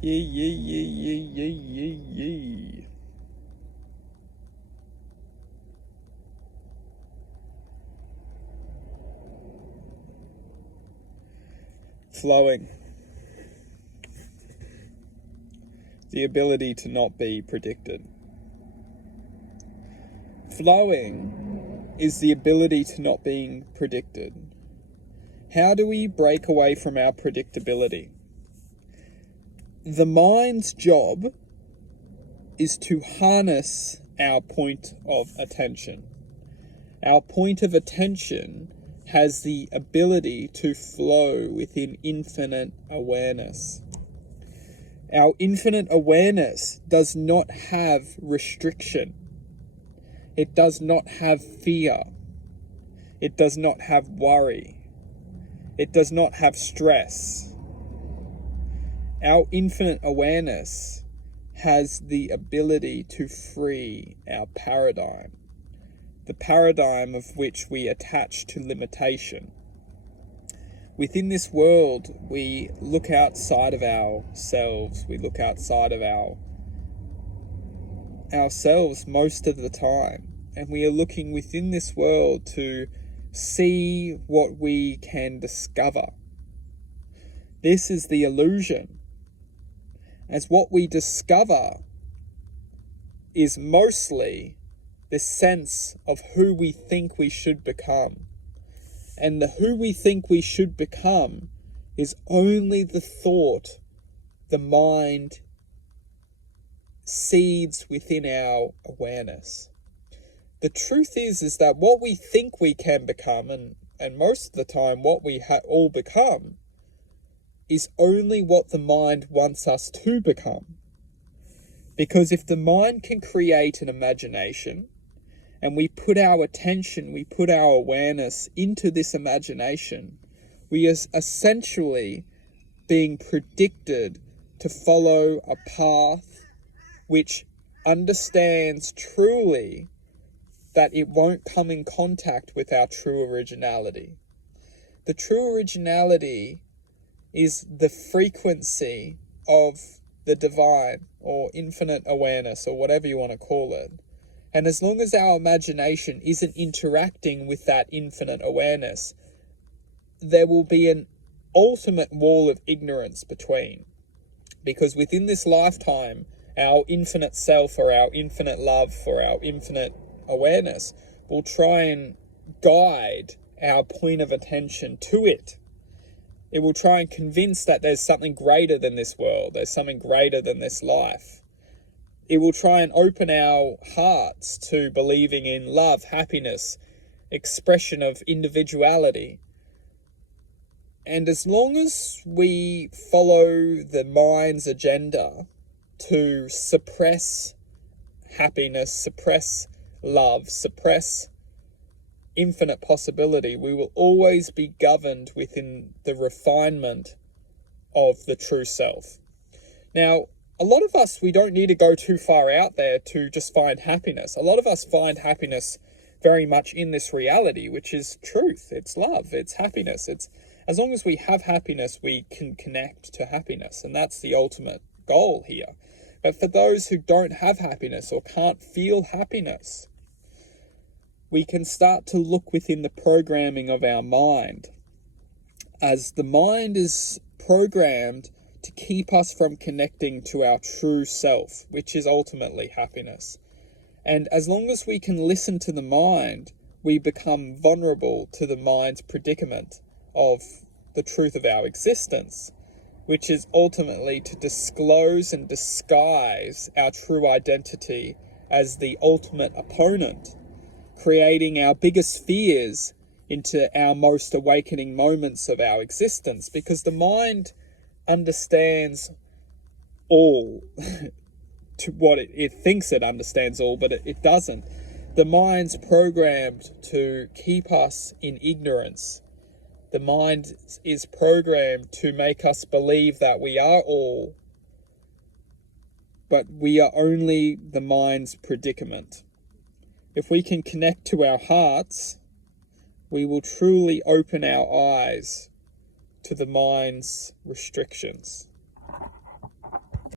Yee, yee, yee, yee, yee, yee, yee. Flowing. The ability to not be predicted. Flowing is the ability to not being predicted. How do we break away from our predictability? The mind's job is to harness our point of attention. Our point of attention has the ability to flow within infinite awareness. Our infinite awareness does not have restriction. It does not have fear. It does not have worry. It does not have stress. Our infinite awareness has the ability to free our paradigm, the paradigm of which we attach to limitation. Within this world, we look outside of ourselves. We look outside of ourselves most of the time. And we are looking within this world to see what we can discover. This is the illusion. As what we discover is mostly the sense of who we think we should become. And the who we think we should become is only the thought the mind seeds within our awareness. The truth is that what we think we can become, and most of the time what we all become, is only what the mind wants us to become. Because if the mind can create an imagination, and we put our attention, we put our awareness into this imagination, we are essentially being predicted to follow a path which understands truly that it won't come in contact with our true originality. The true originality is the frequency of the divine or infinite awareness or whatever you want to call it. And as long as our imagination isn't interacting with that infinite awareness, there will be an ultimate wall of ignorance between. Because within this lifetime, our infinite self or our infinite love or our infinite awareness will try and guide our point of attention to it. It will try and convince that there's something greater than this world, there's something greater than this life. It will try and open our hearts to believing in love, happiness, expression of individuality. And as long as we follow the mind's agenda to suppress happiness, suppress love, suppress infinite possibility, we will always be governed within the refinement of the true self. Now, a lot of us, we don't need to go too far out there to just find happiness. A lot of us find happiness very much in this reality, which is truth. It's love. It's happiness. It's as long as we have happiness, we can connect to happiness. And that's the ultimate goal here. But for those who don't have happiness or can't feel happiness, we can start to look within the programming of our mind. As the mind is programmed to keep us from connecting to our true self, which is ultimately happiness. And as long as we can listen to the mind, we become vulnerable to the mind's predicament of the truth of our existence, which is ultimately to disclose and disguise our true identity as the ultimate opponent, creating our biggest fears into our most awakening moments of our existence, because the mind understands all to what it thinks it understands all, but it doesn't. The mind's programmed to keep us in ignorance. The mind is programmed to make us believe that we are all, but we are only the mind's predicament. If we can connect to our hearts, we will truly open our eyes to the mind's restrictions.